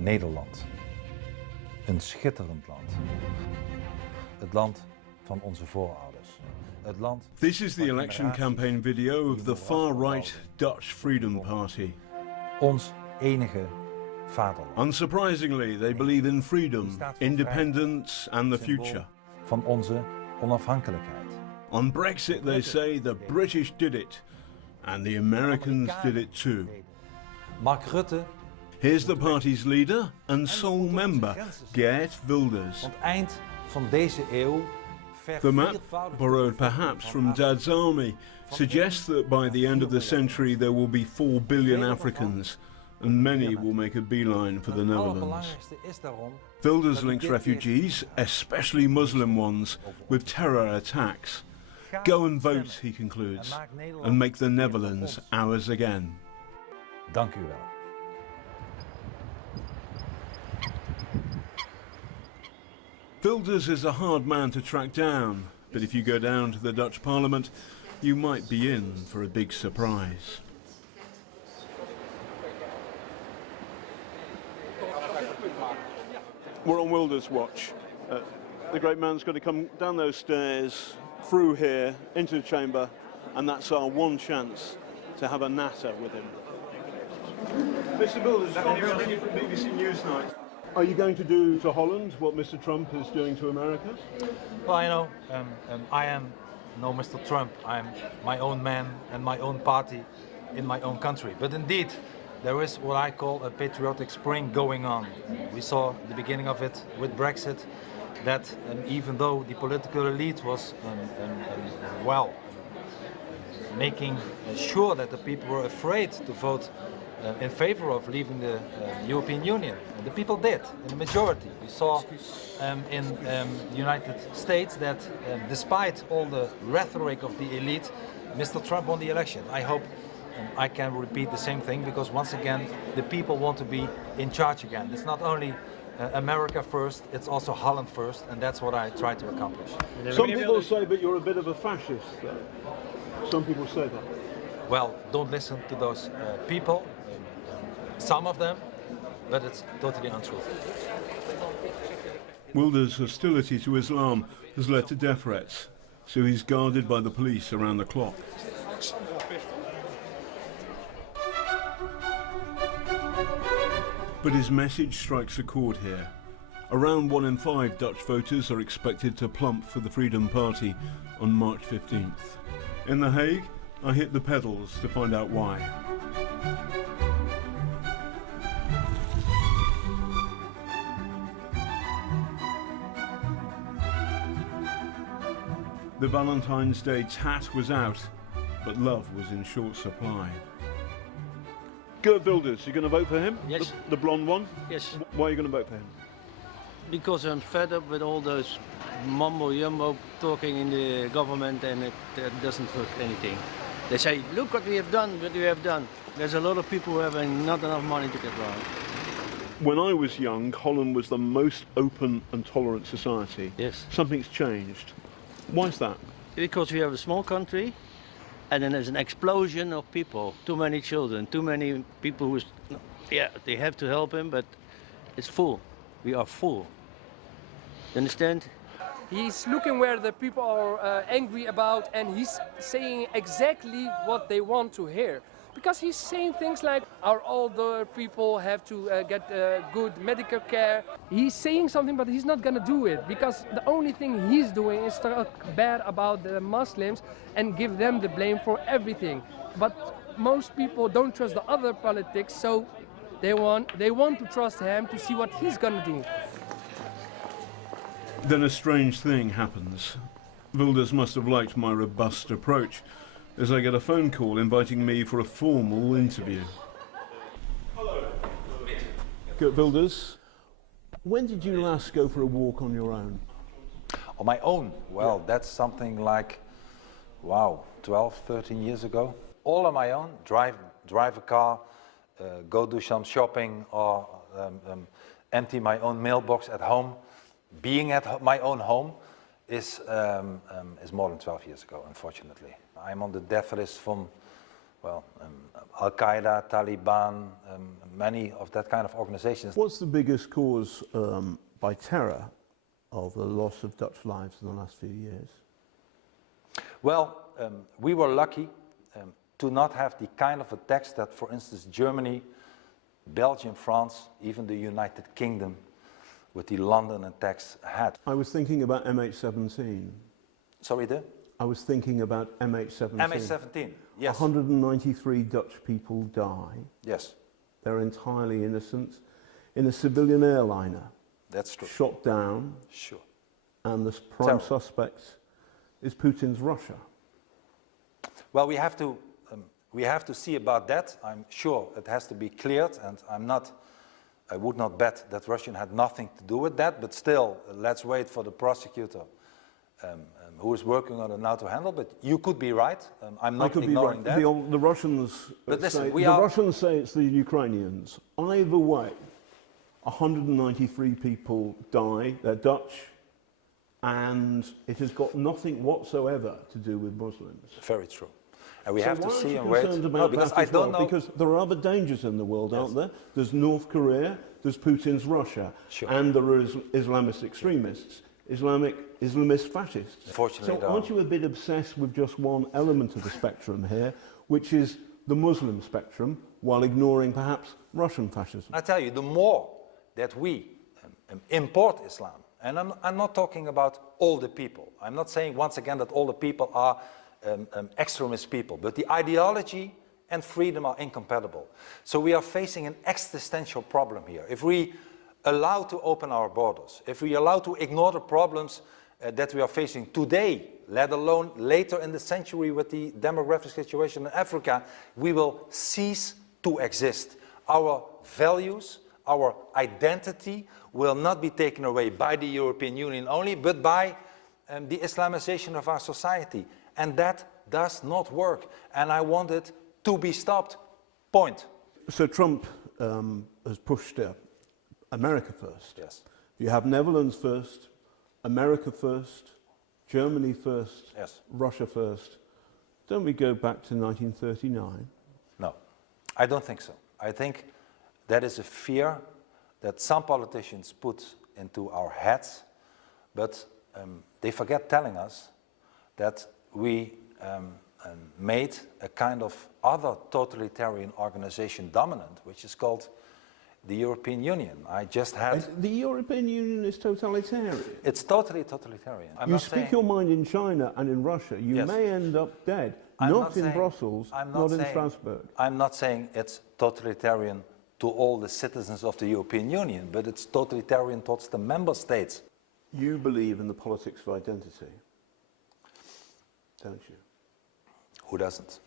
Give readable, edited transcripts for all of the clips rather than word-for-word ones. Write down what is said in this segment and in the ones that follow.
Nederland. Een schitterend land. Het land van onze voorouders. Het land. This is the election campaign video of the far-right Dutch Freedom Party. Ons enige vaderland. Unsurprisingly, they believe in freedom, independence and the future. Van onze onafhankelijkheid. On Brexit, they say the British did it, and the Americans did it too. Mark Rutte. Here's the party's leader and sole member, Geert Wilders. Aan het eind van deze eeuw. The map, borrowed perhaps from Dad's army, suggests that by the end of the century there will be 4 billion Africans, and many will make a beeline for the Netherlands. Wilders links refugees, especially Muslim ones, with terror attacks. Go and vote, he concludes, and make the Netherlands ours again. Dank u wel. Wilders is a hard man to track down, but if you go down to the Dutch Parliament, you might be in for a big surprise. We're on Wilders' watch. The great man's got to come down those stairs, through here, into the chamber, and that's our one chance to have a natter with him. Mr. Wilders, from BBC Newsnight. Are you going to do to Holland what Mr. Trump is doing to America? Well, you know, I am no Mr. Trump. I'm my own man and my own party in my own country. But indeed, there is what I call a patriotic spring going on. We saw the beginning of it with Brexit, that even though the political elite was making sure that the people were afraid to vote in favor of leaving the European Union. And the people did, in the majority. We saw in the United States that despite all the rhetoric of the elite, Mr. Trump won the election. I hope I can repeat the same thing, because once again, the people want to be in charge again. It's not only America first, it's also Holland first, and that's what I try to accomplish. Some people say that you're a bit of a fascist, though. Some people say that. Well, don't listen to those people. Some of them, but it's totally untrue. Wilders' hostility to Islam has led to death threats, so he's guarded by the police around the clock. But his message strikes a chord here. Around 1 in 5 Dutch voters are expected to plump for the Freedom Party on March 15th. In The Hague, I hit the pedals to find out why. The Valentine's Day tat was out, but love was in short supply. Geert Wilders, you going to vote for him? Yes. The blonde one? Yes. Why are you going to vote for him? Because I'm fed up with all those mumbo-jumbo talking in the government, and it doesn't work anything. They say, look what we have done, what we have done. There's a lot of people who have not enough money to get around. When I was young, Holland was the most open and tolerant society. Yes. Something's changed. Why is that? Because we have a small country, and then there's an explosion of people. Too many children, too many people who, they have to help him, but it's full. We are full. You understand? He's looking where the people are angry about, and he's saying exactly what they want to hear. Because he's saying things like our older people have to get good medical care. He's saying something, but he's not going to do it, because the only thing he's doing is talk bad about the Muslims and give them the blame for everything. But most people don't trust the other politics, so they want to trust him to see what he's going to do. Then a strange thing happens. Wilders must have liked my robust approach, as I get a phone call inviting me for a formal interview. Hello. Geert Wilders, when did you last go for a walk on your own? On my own? Well, that's something like, 12, 13 years ago. All on my own, drive a car, go do some shopping, or empty my own mailbox at home. Being at my own home is more than 12 years ago, unfortunately. I'm on the death list from Well, Al-Qaeda, Taliban, many of that kind of organizations. What's the biggest cause by terror of the loss of Dutch lives in the last few years? Well, we were lucky to not have the kind of attacks that, for instance, Germany, Belgium, France, even the United Kingdom with the London attacks had. I was thinking about MH17. Sorry, there? I was thinking about MH17. MH17, yes. 193 Dutch people die. Yes. They're entirely innocent in a civilian airliner. That's true. Shot down. Sure. And the prime suspect is Putin's Russia. Well, we have to see about that. I'm sure it has to be cleared, and I would not bet that Russia had nothing to do with that, but still, let's wait for the prosecutor who is working on it now to handle, but you could be right. I'm not ignoring that. The Russians Russians say it's the Ukrainians. Either way, 193 people die, they're Dutch, and it has got nothing whatsoever to do with Muslims. Very true. And we have to see and wait. About because I don't know. Because there are other dangers in the world, aren't there? There's North Korea, there's Putin's Russia, and there are Islamist extremists, Islamist fascists. Fortunately, so aren't you a bit obsessed with just one element of the spectrum here, which is the Muslim spectrum, while ignoring perhaps Russian fascism? I tell you, the more that we import Islam, and I'm not talking about all the people. I'm not saying once again that all the people are extremist people, but the ideology and freedom are incompatible. So we are facing an existential problem here. If we allow to open our borders, if we allow to ignore the problems that we are facing today, let alone later in the century with the demographic situation in Africa, we will cease to exist. Our values, our identity will not be taken away by the European Union only, but by the Islamization of our society. And that does not work. And I want it to be stopped. Point. So Trump has pushed America first. Yes. You have Netherlands first, America first, Germany first, yes. Russia first. Don't we go back to 1939? No, I don't think so. I think that is a fear that some politicians put into our heads, but they forget telling us that we made a kind of other totalitarian organization dominant, which is called the European Union. I just had... The European Union is totalitarian? It's totally totalitarian. You speak your mind in China and in Russia, you may end up dead. Not in Brussels, not in Strasbourg. I'm not saying it's totalitarian to all the citizens of the European Union, but it's totalitarian towards the member states. You believe in the politics of identity, don't you? Who doesn't?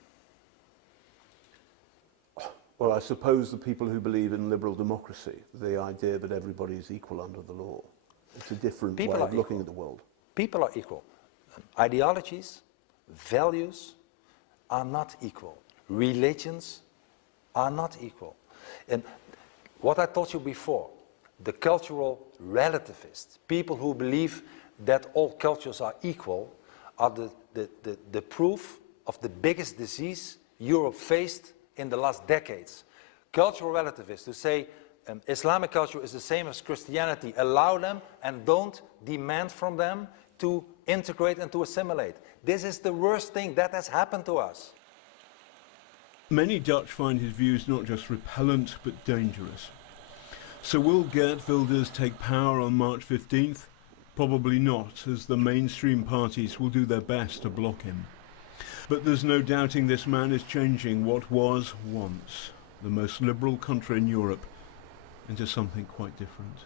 Well, I suppose the people who believe in liberal democracy, the idea that everybody is equal under the law. It's a different way of looking at the world. People are equal. Ideologies, values are not equal. Religions are not equal. And what I told you before, the cultural relativists, people who believe that all cultures are equal, are the proof of the biggest disease Europe faced in the last decades. Cultural relativists who say Islamic culture is the same as Christianity, allow them and don't demand from them to integrate and to assimilate. This is the worst thing that has happened to us. Many Dutch find his views not just repellent but dangerous. So will Geert Wilders take power on March 15th? Probably not, as the mainstream parties will do their best to block him. But there's no doubting this man is changing what was once the most liberal country in Europe into something quite different.